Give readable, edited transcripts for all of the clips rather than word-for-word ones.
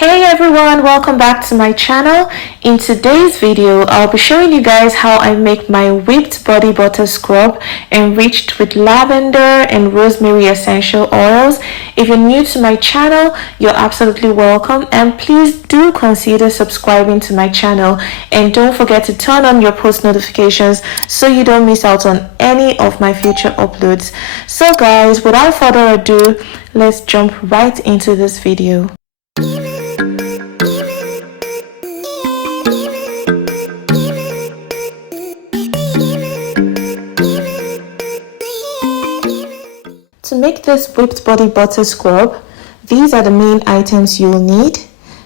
Hey everyone, welcome back to my channel. In today's video, I'll be showing you guys how I make my whipped body butter scrub enriched with lavender and rosemary essential oils. If you're new to my channel, you're absolutely welcome, and please do consider subscribing to my channel, and don't forget to turn on your post notifications so you don't miss out on any of my future uploads. So guys, without further ado, let's jump right into this video. To make this whipped body butter scrub, these are the main items you'll need.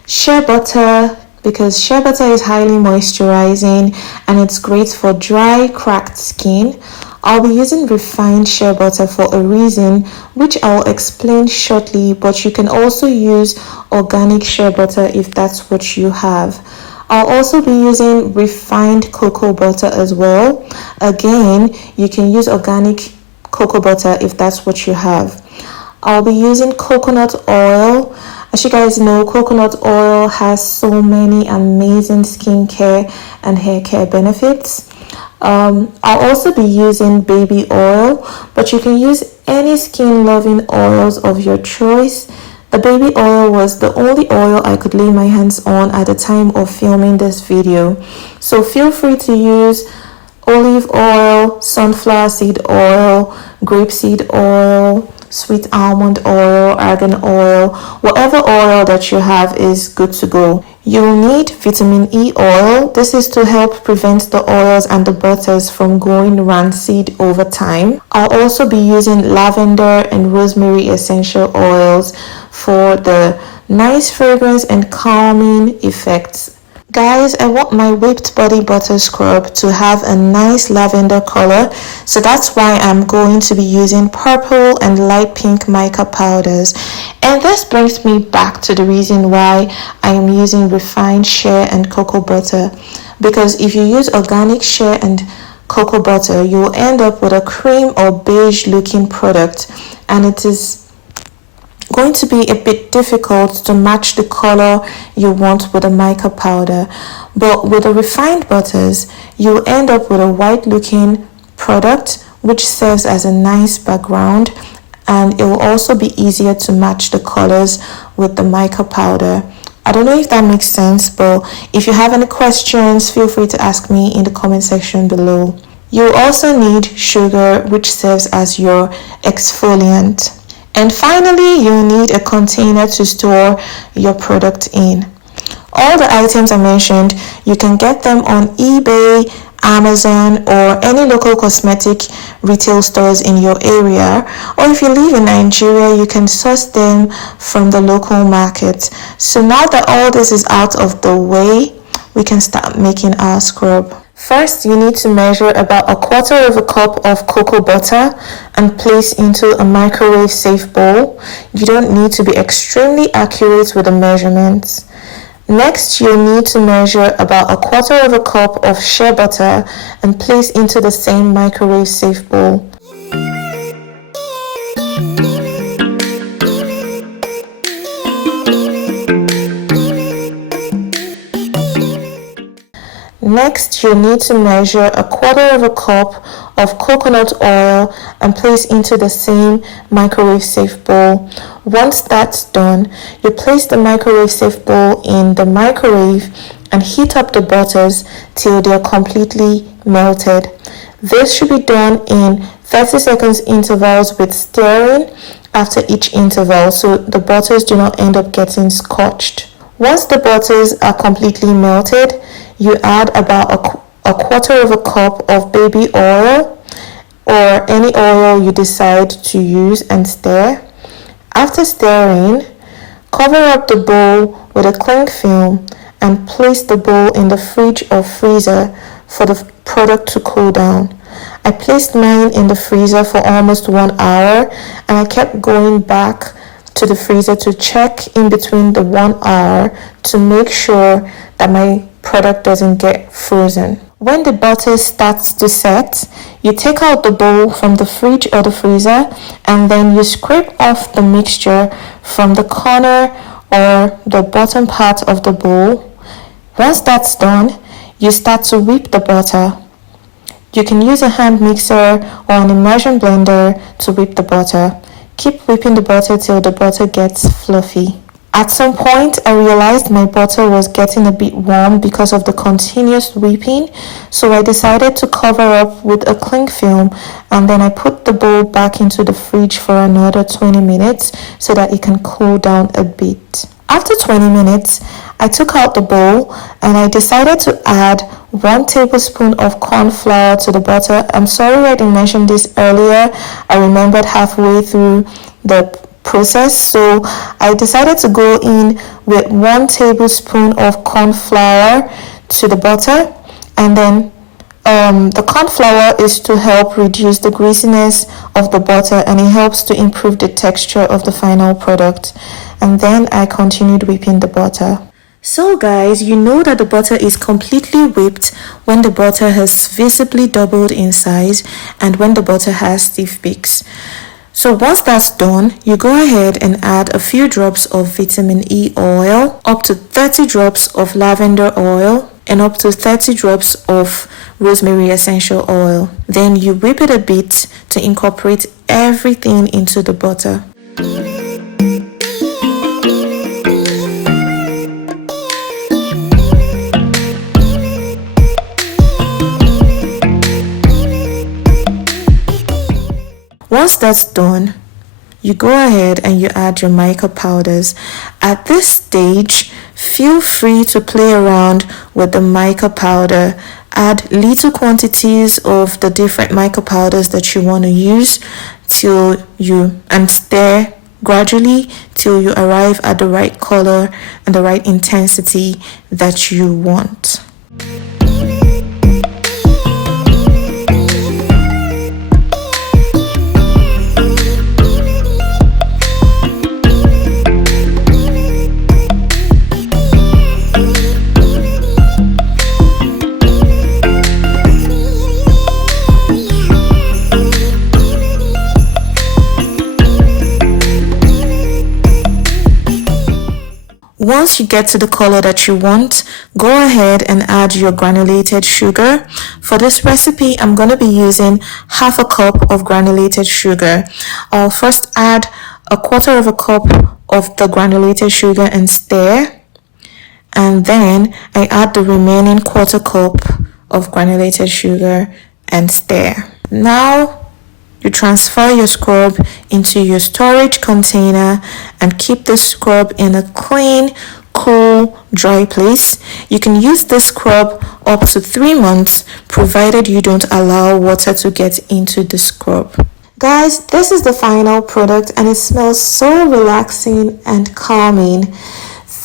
Shea butter, because shea butter is highly moisturizing and it's great for dry, cracked skin. I'll be using refined shea butter for a reason, which I'll explain shortly, but you can also use organic shea butter if that's what you have. I'll also be using refined cocoa butter as well. Again, you can use organic cocoa butter if that's what you have. I'll be using coconut oil. As you guys know, coconut oil has so many amazing skincare and hair care benefits. I'll also be using baby oil, but you can use any skin loving oils of your choice. The baby oil was the only oil I could lay my hands on at the time of filming this video, so feel free to use olive oil, sunflower seed oil, grapeseed oil, sweet almond oil, argan oil. Whatever oil that you have is good to go. You'll need vitamin E oil. This is to help prevent the oils and the butters from going rancid over time. I'll also be using lavender and rosemary essential oils for the nice fragrance and calming effects. Guys, I want my whipped body butter scrub to have a nice lavender color, so that's why I'm going to be using purple and light pink mica powders. And this brings me back to the reason why I am using refined shea and cocoa butter, because if you use organic shea and cocoa butter, you'll end up with a cream or beige looking product, and it is going to be a bit difficult to match the color you want with a mica powder. But with the refined butters, you'll end up with a white looking product which serves as a nice background, and it will also be easier to match the colors with the mica powder. I don't know if that makes sense, but if you have any questions, feel free to ask me in the comment section below. You'll also need sugar, which serves as your exfoliant. And finally, you'll need a container to store your product in. All the items I mentioned, you can get them on eBay, Amazon, or any local cosmetic retail stores in your area. Or if you live in Nigeria, you can source them from the local market. So now that all this is out of the way, we can start making our scrub. First, you need to measure about 1/4 of a cup of cocoa butter and place into a microwave safe bowl. You don't need to be extremely accurate with the measurements. Next, you'll need to measure about 1/4 of a cup of shea butter and place into the same microwave safe bowl. Next, you'll need to measure 1/4 of a cup of coconut oil and place into the same microwave safe bowl. Once that's done, you place the microwave safe bowl in the microwave and heat up the butters till they're completely melted. This should be done in 30 seconds intervals with stirring after each interval, so the butters do not end up getting scorched. Once the butters are completely melted, you add about 1/4 of a cup of baby oil or any oil you decide to use and stir. After stirring, cover up the bowl with a cling film and place the bowl in the fridge or freezer for the product to cool down. I placed mine in the freezer for almost 1 hour, and I kept going back to the freezer to check in between the 1 hour to make sure that my product doesn't get frozen. When the butter starts to set, you take out the bowl from the fridge or the freezer, and then you scrape off the mixture from the corner or the bottom part of the bowl. Once that's done, you start to whip the butter. You can use a hand mixer or an immersion blender to whip the butter. Keep whipping the butter till the butter gets fluffy. At some point, I realized my butter was getting a bit warm because of the continuous whipping, so I decided to cover up with a cling film, and then I put the bowl back into the fridge for another 20 minutes so that it can cool down a bit. After 20 minutes, I took out the bowl and I decided to add 1 tablespoon of corn flour to the butter. I'm sorry I didn't mention this earlier. I remembered halfway through the process, so I decided to go in with 1 tablespoon of corn flour to the butter, and then the corn flour is to help reduce the greasiness of the butter, and it helps to improve the texture of the final product. And then I continued whipping the butter. So guys, you know that the butter is completely whipped when the butter has visibly doubled in size and when the butter has stiff peaks. So once that's done, you go ahead and add a few drops of vitamin E oil, up to 30 drops of lavender oil, and up to 30 drops of rosemary essential oil. Then you whip it a bit to incorporate everything into the butter. Once that's done, you go ahead and you add your mica powders. At this stage, feel free to play around with the mica powder. Add little quantities of the different mica powders that you want to use and stir gradually till you arrive at the right color and the right intensity that you want. Once you get to the color that you want, go ahead and add your granulated sugar. For this recipe, I'm going to be using half a cup of granulated sugar. I'll first add 1/4 cup of the granulated sugar and stir. And then I add the remaining 1/4 cup of granulated sugar and stir. Now, you transfer your scrub into your storage container and keep the scrub in a clean, cool, dry place. You can use this scrub up to 3 months, provided you don't allow water to get into the scrub. Guys, this is the final product and it smells so relaxing and calming.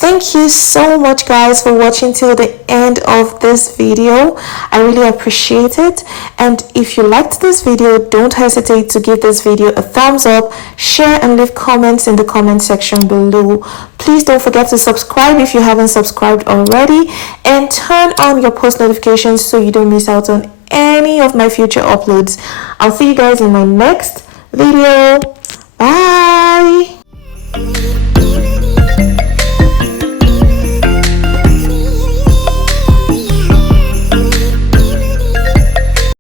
Thank you so much guys for watching till the end of this video. I really appreciate it. And if you liked this video, don't hesitate to give this video a thumbs up, share and leave comments in the comment section below. Please don't forget to subscribe if you haven't subscribed already, and turn on your post notifications so you don't miss out on any of my future uploads. I'll see you guys in my next video.